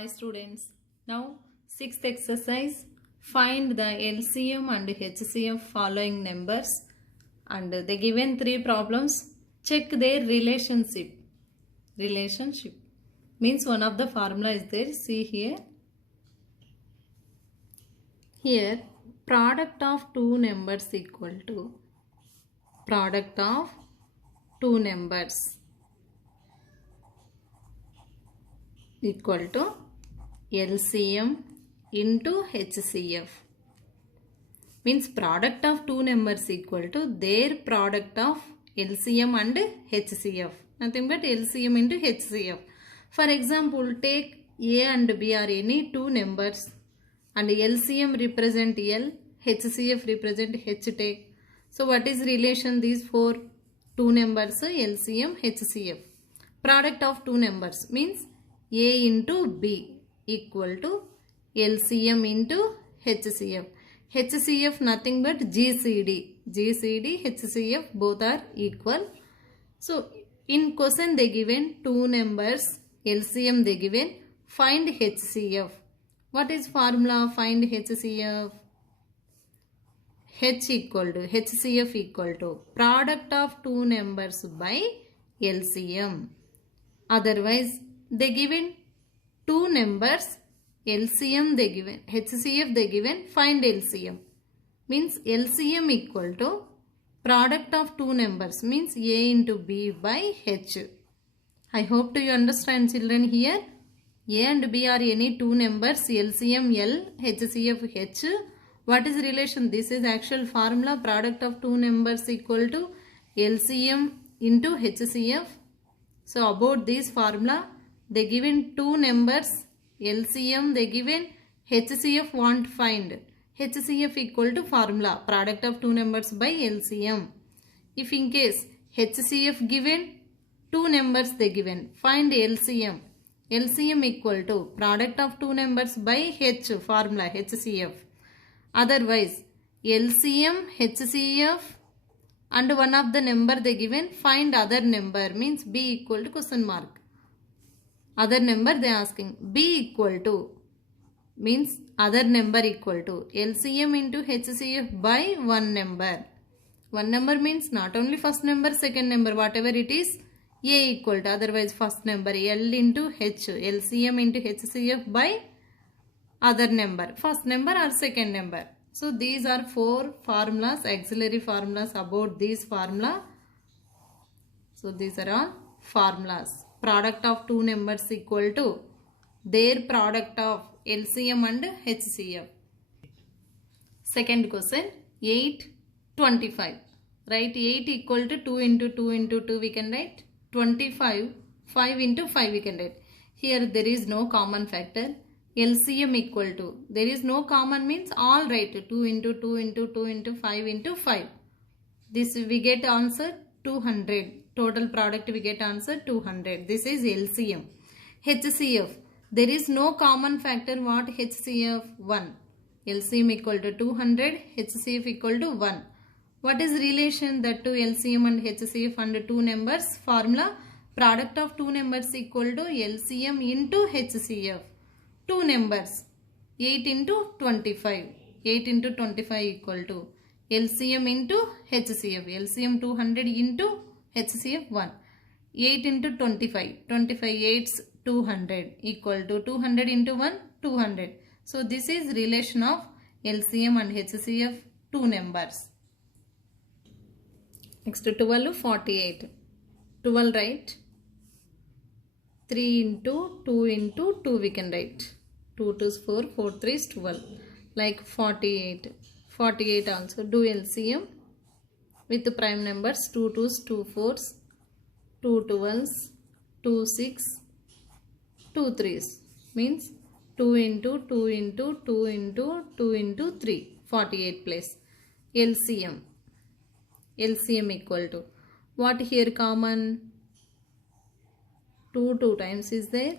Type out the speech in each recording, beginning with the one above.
Hi students, now sixth exercise, find the LCM and HCF following numbers and they given three problems, check their relationship. Relationship means one of the formula is there, see here. Here product of two numbers equal to product of two numbers equal to LCM into HCF. Means product of two numbers equal to their product of LCM and HCF. Nothing but LCM into HCF. For example, take A and B are any two numbers and LCM represent L, HCF represent H take. So what is relation these four two numbers LCM, HCF? Product of two numbers means A into B equal to LCM into HCF. HCF nothing but GCD. GCD, HCF both are equal. So in question they given two numbers, LCM they given, find HCF. What is formula find HCF? H equal to, HCF equal to product of two numbers by LCM. Otherwise they given two numbers, LCM they given, HCF they given, find LCM. Means LCM equal to product of two numbers means A into B by H. I hope you understand children here. A and B are any two numbers, LCM L, HCF H. What is relation? This is actual formula, product of two numbers equal to LCM into HCF. So about this formula, they given two numbers, LCM they given, HCF want find. HCF equal to formula, product of two numbers by LCM. If in case HCF given, two numbers they given, find LCM. LCM equal to product of two numbers by H, formula HCF. Otherwise LCM, HCF and one of the number they given, find other number means B equal to question mark. Other number they asking, B equal to means other number equal to LCM into HCF by one number. One number means not only first number, second number, whatever it is, A equal to, otherwise first number, L into H, LCM into HCF by other number, first number or second number. So these are four formulas, auxiliary formulas about this formula. So these are all formulas. Product of two numbers equal to their product of LCM and HCF. Second question, 8, 25. Write 8 equal to 2 into 2 into 2 we can write. 25, 5 into 5 we can write. Here there is no common factor. LCM equal to, there is no common means all right, 2 into 2 into 2 into 5 into 5. This we get answer 200. Total product we get answer 200. This is LCM. HCF, there is no common factor. What HCF? 1. LCM equal to 200, HCF equal to 1. What is relation that to LCM and HCF and two numbers? Formula, product of two numbers equal to LCM into HCF. Two numbers, 8 into 25. 8 into 25 equal to LCM into HCF. LCM 200 into HCF 1. 8 into 25. 25 8's 200 equal to 200 into 1, 200. So this is relation of LCM and HCF two numbers. Next 12, 48. 12 write. 3 into 2 into 2 we can write. 2 2 is 4, 4 3 is 12. Like 48. 48 also do LCM with the prime numbers 2 2's, 2 4's, 2 12's, 2 6, 2 3's. Means 2 into 2 into 2 into 2 into 3. 48 place. LCM. LCM equal to. What here common? 2 2 times is there.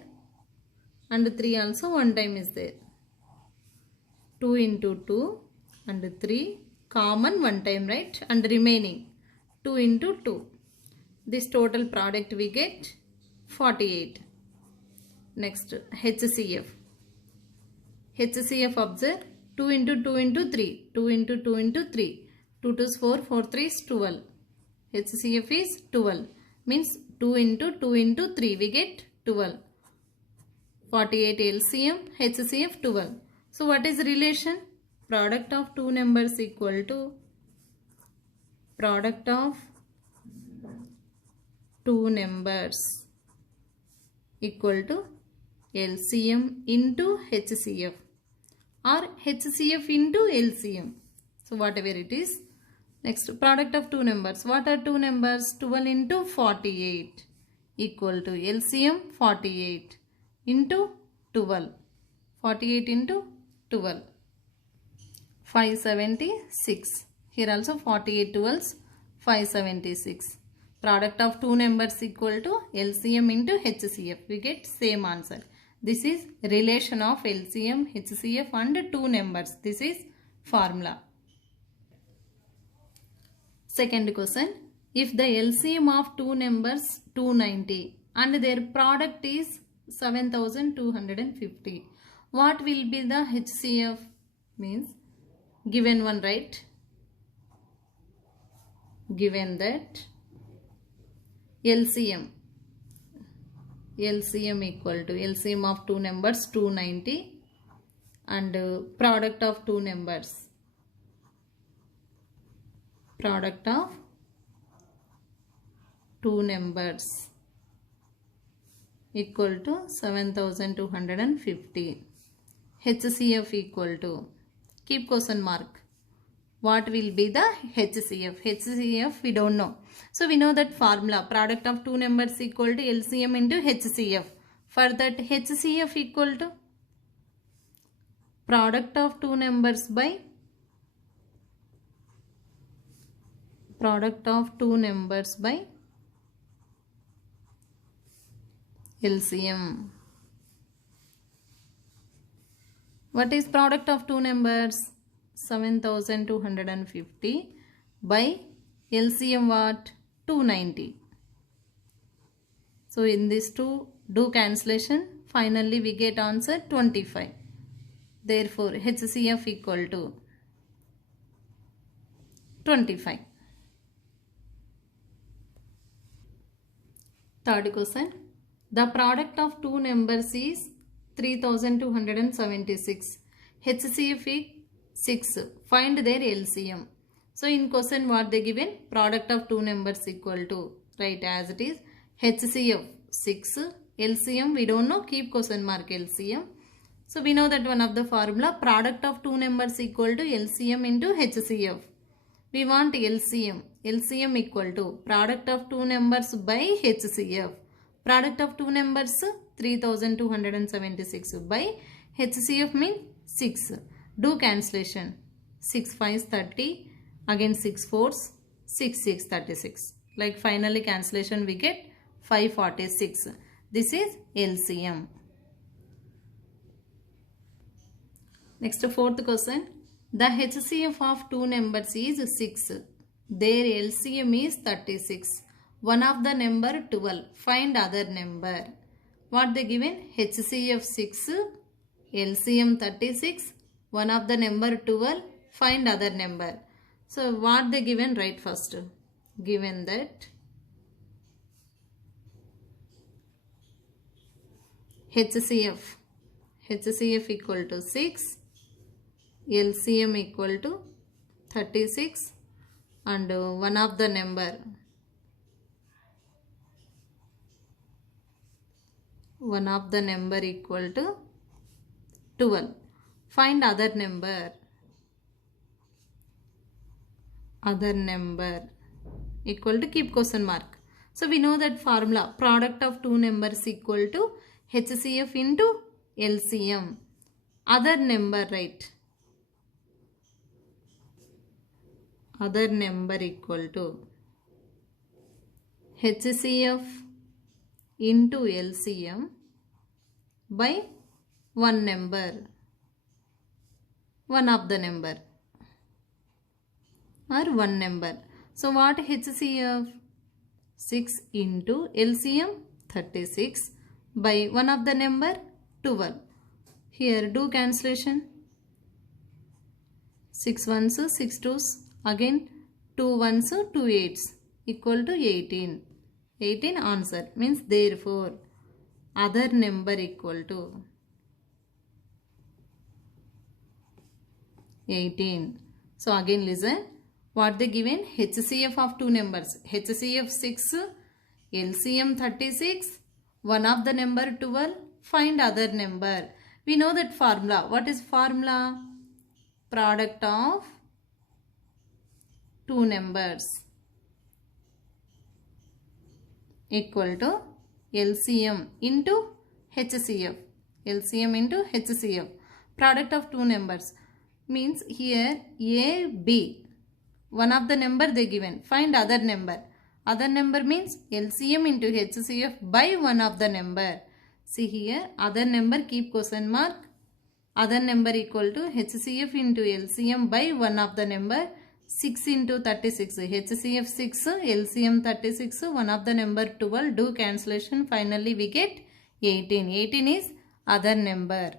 And 3 also one time is there. 2 into 2 and 3 common one time, right? And remaining 2 into 2. This total product we get 48. Next HCF. HCF observe 2 into 2 into 3. 2 into 2 into 3. 2 to 4, 4 3 is 12. HCF is 12. Means 2 into 2 into 3 we get 12. 48 LCM, HCF 12. So what is relation? Product of two numbers equal to product of two numbers equal to LCM into HCF or HCF into LCM. So whatever it is. Next, product of two numbers. What are two numbers? 12 into 48 equal to LCM 48 into 12. 48 into 12. 576. Here also 48 12s 576. Product of two numbers equal to LCM into HCF. We get same answer. This is relation of LCM, HCF and two numbers. This is formula. Second question. If the LCM of two numbers 290 and their product is 7250, what will be the HCF? Means given one, right? Given that LCM equal to LCM of two numbers 290 and product of two numbers equal to 7250. HCF equal to, keep question mark. What will be the HCF? HCF we don't know. So we know that formula, product of two numbers equal to LCM into HCF. For that HCF equal to product of two numbers by LCM. What is product of two numbers? 7250 by LCM what? 290. So in this two do cancellation. Finally we get answer 25. Therefore HCF equal to 25. Third question. The product of two numbers is 3276. HCF is 6. Find their LCM. So in question what they given? Product of two numbers equal to, right as it is. HCF 6. LCM we don't know. Keep question mark LCM. So we know that one of the formula, product of two numbers equal to LCM into HCF. We want LCM. LCM equal to product of two numbers by HCF. Product of two numbers 3276 by HCF means 6. Do cancellation. 6 5s 30. Again 6 4s 6 6 36. Like finally cancellation we get 546. This is LCM. Next fourth question. The HCF of two numbers is 6. Their LCM is 36. One of the number 12. Find other number. What they given? HCF 6. LCM 36. One of the number 12. Find other number. So what they given? Write first. Given that HCF equal to 6. LCM equal to 36 and one of the number equal to 12. Find other number equal to, keep question mark. So we know that formula, product of two numbers equal to HCF into LCM. Other number, right? Other number equal to HCF into LCM by one number, one of the number or one number. So what HCF? 6 into LCM 36. by one of the number 12. Here do cancellation. 6 ones, 6 twos, again 2 ones, 2 eights equal to 18. 18 answer means therefore other number equal to 18. So again listen what they given. HCF of two numbers. HCF 6, LCM 36, one of the number 12, find other number. We know that formula. What is formula? Product of two numbers equal to LCM into HCF. LCM into HCF. Product of two numbers means here A, B. One of the number they given. Find other number. Other number means LCM into HCF by one of the number. See here other number keep question mark. Other number equal to HCF into LCM by one of the number. 6 into 36. HCF 6, LCM 36, one of the number 12. Do cancellation. Finally we get 18. 18 is other number.